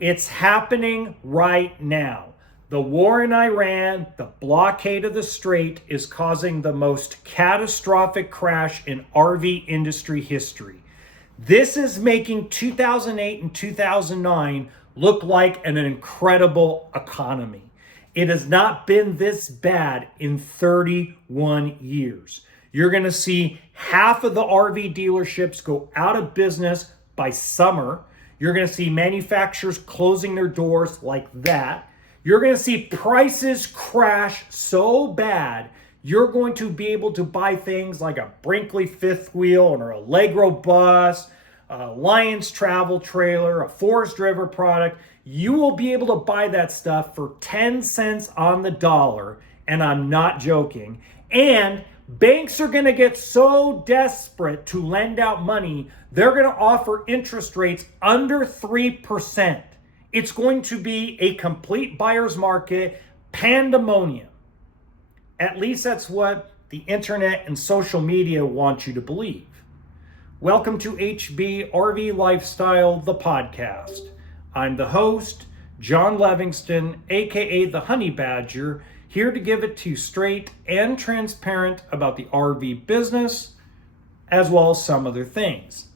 It's happening right now. The war in Iran, the blockade of the strait, is causing the most catastrophic crash in RV industry history. This is making 2008 and 2009 look like an incredible economy. It has not been this bad in 31 years. You're going to see half of the RV dealerships go out of business by summer. You're going to see manufacturers closing their doors like that. You're going to see prices crash so bad, you're going to be able to buy things like a Brinkley fifth wheel or an Allegro bus, a Lions travel trailer, a Forest River product. You will be able to buy that stuff for 10 cents on the dollar, and I'm not joking. And banks are going to get so desperate to lend out money, they're going to offer interest rates under 3%. It's going to be a complete buyer's market, pandemonium. At least that's what the internet and social media want you to believe. Welcome to HB RV Lifestyle, the podcast. I'm the host, John Levingston, aka the Honey Badger, here to give it to you straight and transparent about the RV business, as well as some other things.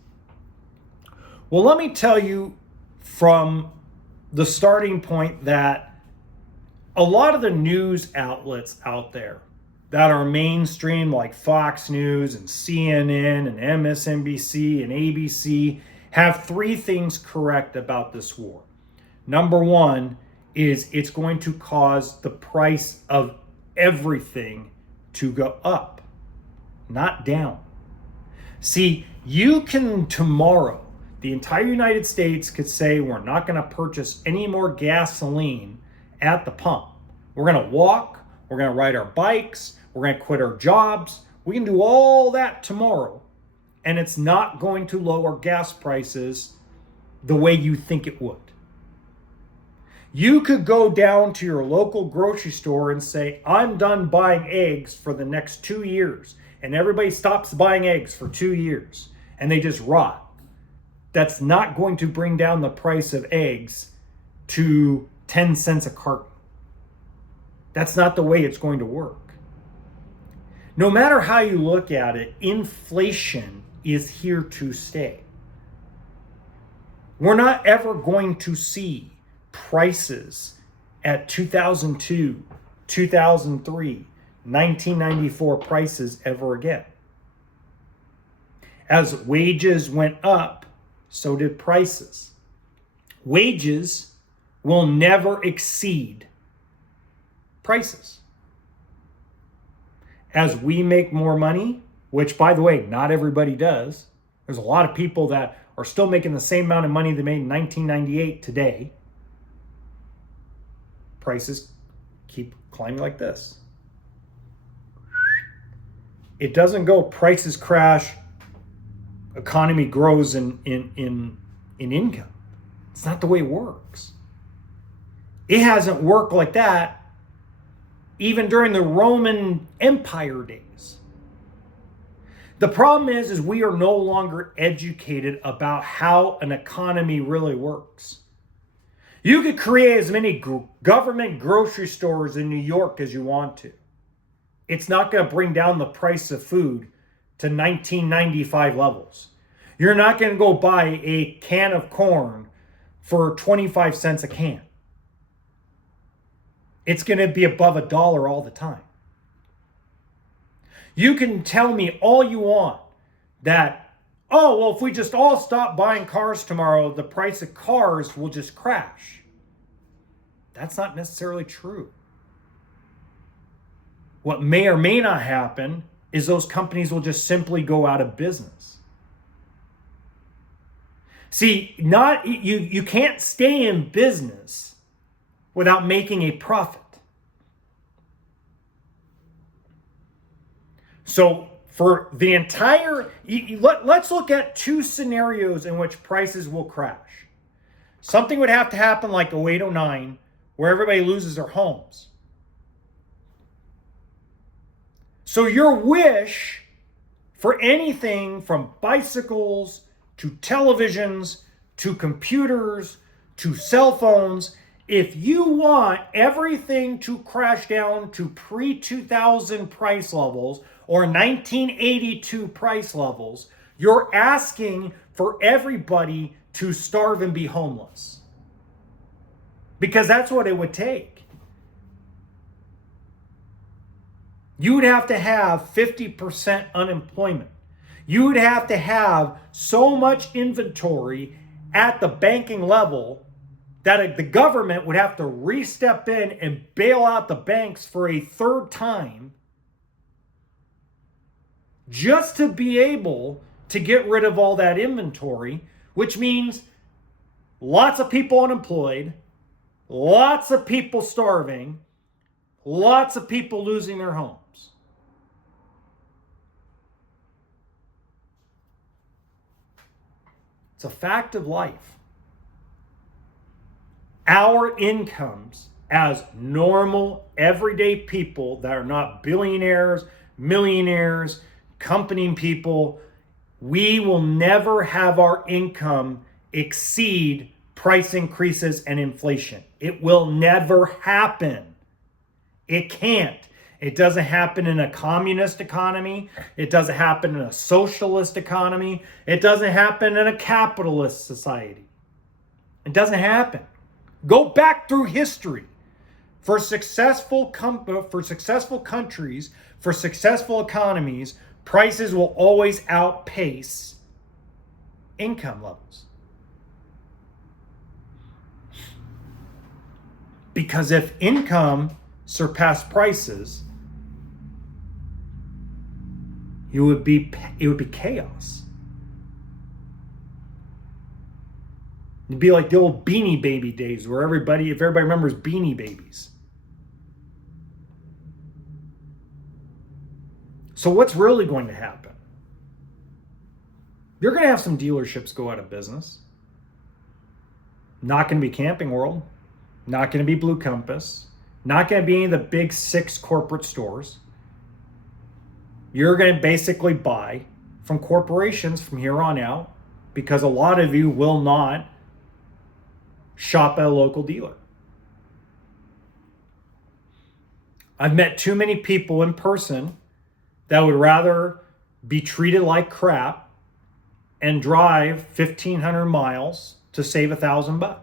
Well, let me tell you from the starting point that a lot of the news outlets out there that are mainstream, like Fox News and CNN and MSNBC and ABC, have three things correct about this war. Number one is it's going to cause the price of everything to go up, not down. See, you can tomorrow, the entire United States could say we're not going to purchase any more gasoline at the pump. We're going to walk, we're going to ride our bikes, we're going to quit our jobs. We can do all that tomorrow, and it's not going to lower gas prices the way you think it would. You could go down to your local grocery store and say, I'm done buying eggs for the next 2 years, and everybody stops buying eggs for 2 years, and they just rot. That's not going to bring down the price of eggs to 10 cents a carton. That's not the way it's going to work. No matter how you look at it, inflation is here to stay. We're not ever going to see prices at 2002, 2003, 1994 prices ever again. As wages went up, so did prices. Wages will never exceed prices. As we make more money, which, by the way, not everybody does. There's a lot of people that are still making the same amount of money they made in 1998 today. Prices keep climbing like this. It doesn't go prices crash, economy grows in income. It's not the way it works. It hasn't worked like that even during the Roman Empire days. The problem is we are no longer educated about how an economy really works. You could create as many government grocery stores in New York as you want to. It's not going to bring down the price of food to 1995 levels. You're not going to go buy a can of corn for 25 cents a can. It's going to be above $1 all the time. You can tell me all you want that, oh, well, if we just all stop buying cars tomorrow, the price of cars will just crash. That's not necessarily true. What may or may not happen is those companies will just simply go out of business. See, you can't stay in business without making a profit. So for the entire, let's look at two scenarios in which prices will crash. Something would have to happen like 0809, where everybody loses their homes. So your wish for anything from bicycles to televisions to computers to cell phones. If you want everything to crash down to pre-2000 price levels or 1982 price levels, you're asking for everybody to starve and be homeless. Because that's what it would take. You would have to have 50% unemployment. You would have to have so much inventory at the banking level that the government would have to re-step in and bail out the banks for a third time just to be able to get rid of all that inventory, which means lots of people unemployed, lots of people starving, lots of people losing their homes. It's a fact of life. Our incomes as normal, everyday people that are not billionaires, millionaires, company people, we will never have our income exceed price increases and inflation. It will never happen. It can't. It doesn't happen in a communist economy. It doesn't happen in a socialist economy. It doesn't happen in a capitalist society. It doesn't happen. Go back through history. For successful countries, for successful economies, prices will always outpace income levels. Because if income surpassed prices, it would be chaos. It'd be like the old Beanie Baby days where if everybody remembers Beanie Babies. So what's really going to happen? You're going to have some dealerships go out of business. Not going to be Camping World. Not going to be Blue Compass. Not going to be any of the big 6 corporate stores. You're going to basically buy from corporations from here on out because a lot of you will not shop at a local dealer. I've met too many people in person that would rather be treated like crap and drive 1,500 miles to save $1,000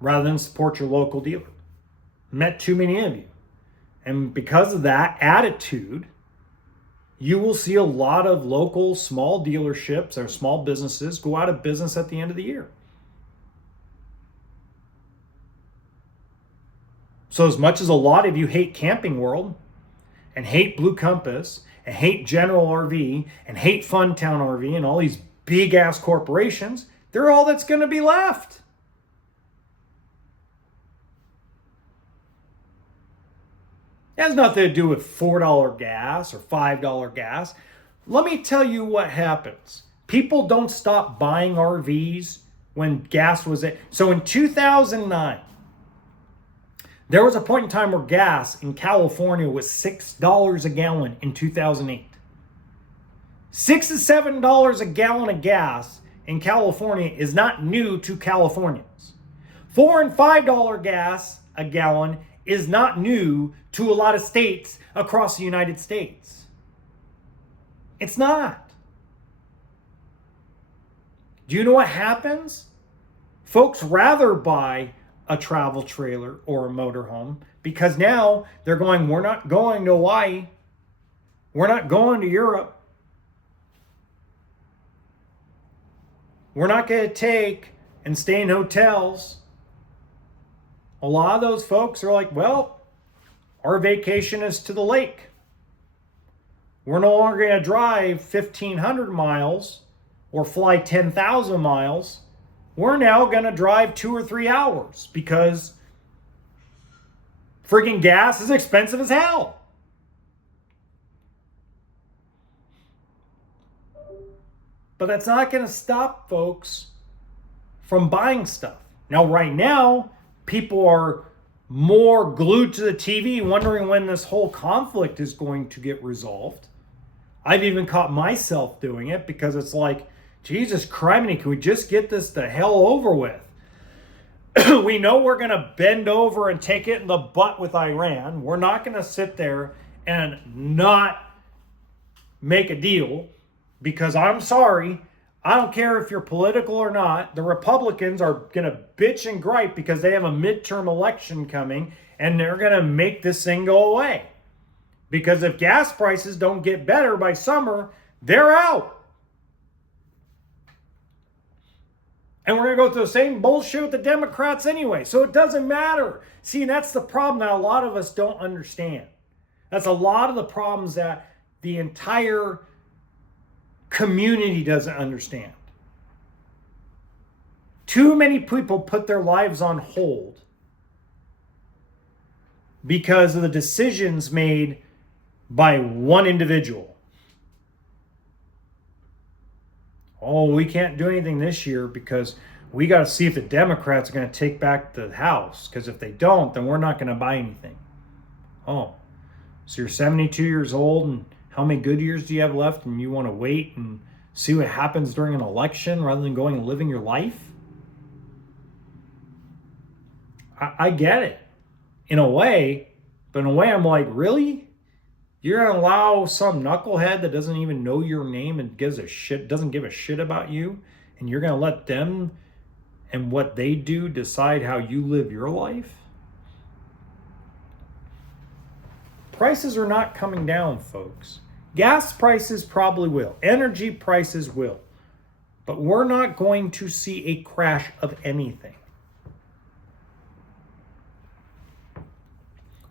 rather than support your local dealer. Met too many of you. And because of that attitude, you will see a lot of local small dealerships or small businesses go out of business at the end of the year. So as much as a lot of you hate Camping World and hate Blue Compass and hate General RV and hate Funtown RV and all these big ass corporations, they're all that's going to be left. It has nothing to do with $4 gas or $5 gas. Let me tell you what happens. People don't stop buying RVs when gas was at... So in 2009, there was a point in time where gas in California was $6 a gallon in 2008. $6 to $7 a gallon of gas in California is not new to Californians. $4 and $5 gas a gallon is not new to a lot of states across the United States. It's not. Do you know what happens? Folks rather buy a travel trailer or a motorhome because now they're going, we're not going to Hawaii. We're not going to Europe. We're not going to take and stay in hotels. A lot of those folks are like, well, our vacation is to the lake. We're no longer going to drive 1,500 miles or fly 10,000 miles. We're now going to drive 2 or 3 hours because friggin' gas is expensive as hell. But that's not going to stop folks from buying stuff. Now, right now, people are more glued to the TV wondering when this whole conflict is going to get resolved. I've even caught myself doing it because it's like, Jesus criminy, can we just get this the hell over with? We know we're going to bend over and take it in the butt with Iran. We're not going to sit there and not make a deal, because I'm sorry, I don't care if you're political or not, the Republicans are going to bitch and gripe because they have a midterm election coming and they're going to make this thing go away. Because if gas prices don't get better by summer, they're out. And we're going to go through the same bullshit with the Democrats anyway. So it doesn't matter. See, and that's the problem that a lot of us don't understand. That's a lot of the problems that the entire community doesn't understand. Too many people put their lives on hold because of the decisions made by one individual. Oh, we can't do anything this year because we got to see if the Democrats are going to take back the House. Because if they don't, then we're not going to buy anything. Oh, so you're 72 years old, and how many good years do you have left, and you want to wait and see what happens during an election rather than going and living your life? I get it in a way, but in a way I'm like, really? You're going to allow some knucklehead that doesn't even know your name and doesn't give a shit about you, and you're going to let them and what they do decide how you live your life? Prices are not coming down, folks. Gas prices probably will. Energy prices will. But we're not going to see a crash of anything.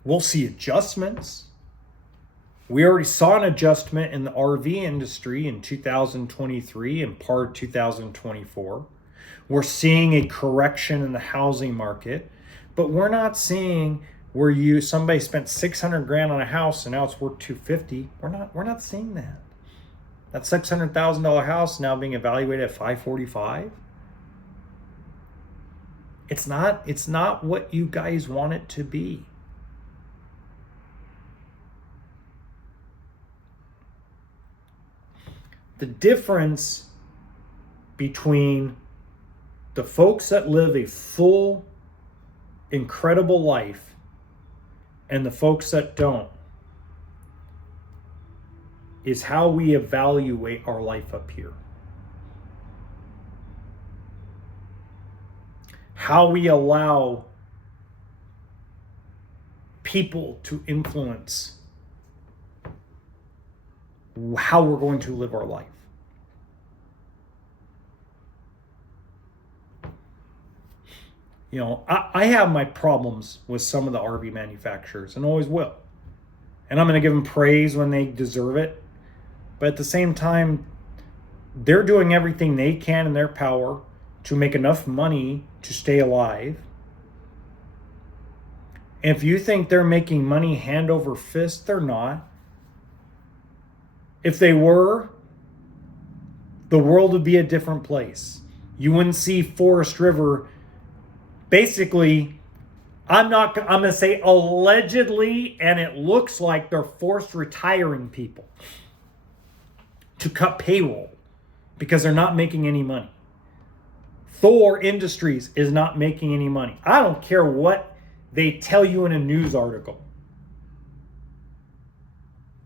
We'll see adjustments. We already saw an adjustment in the RV industry in 2023 and part of 2024. We're seeing a correction in the housing market, but we're not seeing where somebody spent $600,000 on a house and now it's worth $250,000. We're not seeing that. That $600,000 house now being evaluated at $545,000. It's not what you guys want it to be. The difference between the folks that live a full, incredible life and the folks that don't is how we evaluate our life up here. How we allow people to influence how we're going to live our life. You know, I have my problems with some of the RV manufacturers and always will. And I'm going to give them praise when they deserve it. But at the same time, they're doing everything they can in their power to make enough money to stay alive. And if you think they're making money hand over fist, they're not. If they were, the world would be a different place. You wouldn't see Forest River. Basically, I'm going to say allegedly, and it looks like they're forced retiring people to cut payroll because they're not making any money. Thor Industries is not making any money. I don't care what they tell you in a news article.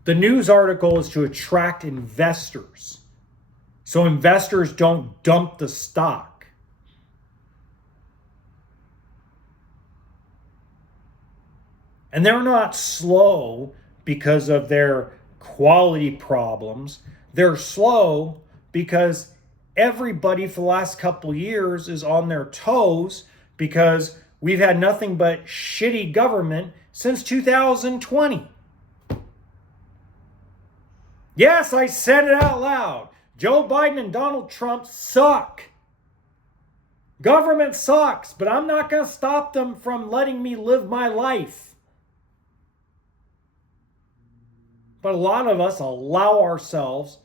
The news article is to attract investors, so investors don't dump the stock. And they're not slow because of their quality problems. They're slow because everybody for the last couple of years is on their toes because we've had nothing but shitty government since 2020. Yes, I said it out loud. Joe Biden and Donald Trump suck. Government sucks, but I'm not going to stop them from letting me live my life. But a lot of us allow ourselves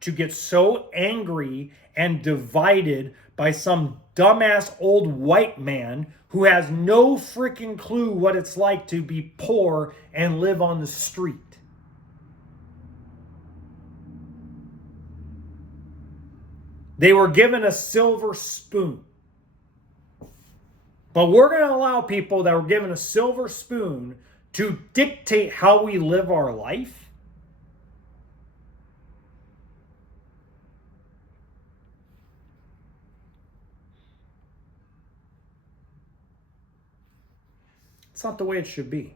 to get so angry and divided by some dumbass old white man who has no freaking clue what it's like to be poor and live on the street. They were given a silver spoon. But we're going to allow people that were given a silver spoon to dictate how we live our life? It's not the way it should be.